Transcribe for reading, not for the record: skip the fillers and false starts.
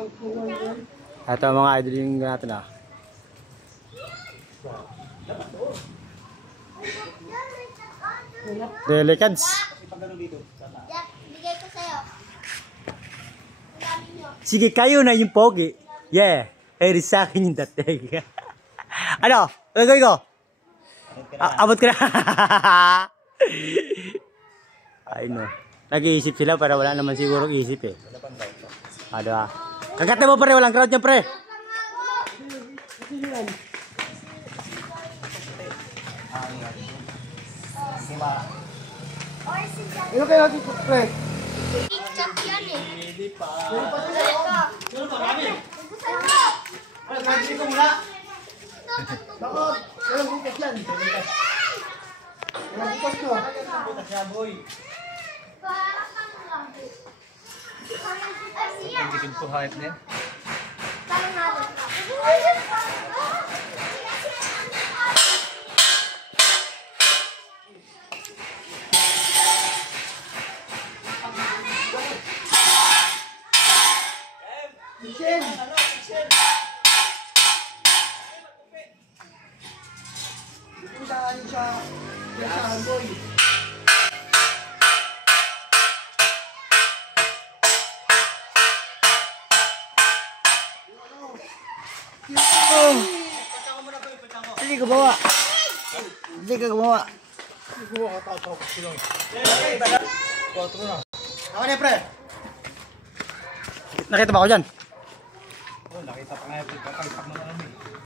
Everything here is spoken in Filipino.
Ito mga idol yung natin ah. Delicads. Bigay ko sa'yo. Sige, kayo na yung pogi. Yeah. Eh, sa akin yung dating. Ano? Gagawin ko? Abot ka na. Ay no. Nag-iisip sila para wala naman siguro isip eh. Ano ah. Kagkat mo pre, walang crowd niyan pre. Ano kaya dito pre? Chat yan eh. Hindi pa. Ano marami? Ay, pwede ko mula. Bakit? Walang bukas yan. Walang bukas no. Bukas yan boy. Ang gisin ko hype na yan. Kitchen! Ito saan siya? Saan boy? Hindi ko bawa. Hindi ko bawa. Ako na pre! Nakita ba ako dyan? Nakita pa nga yung pagkakalipak mo na namin.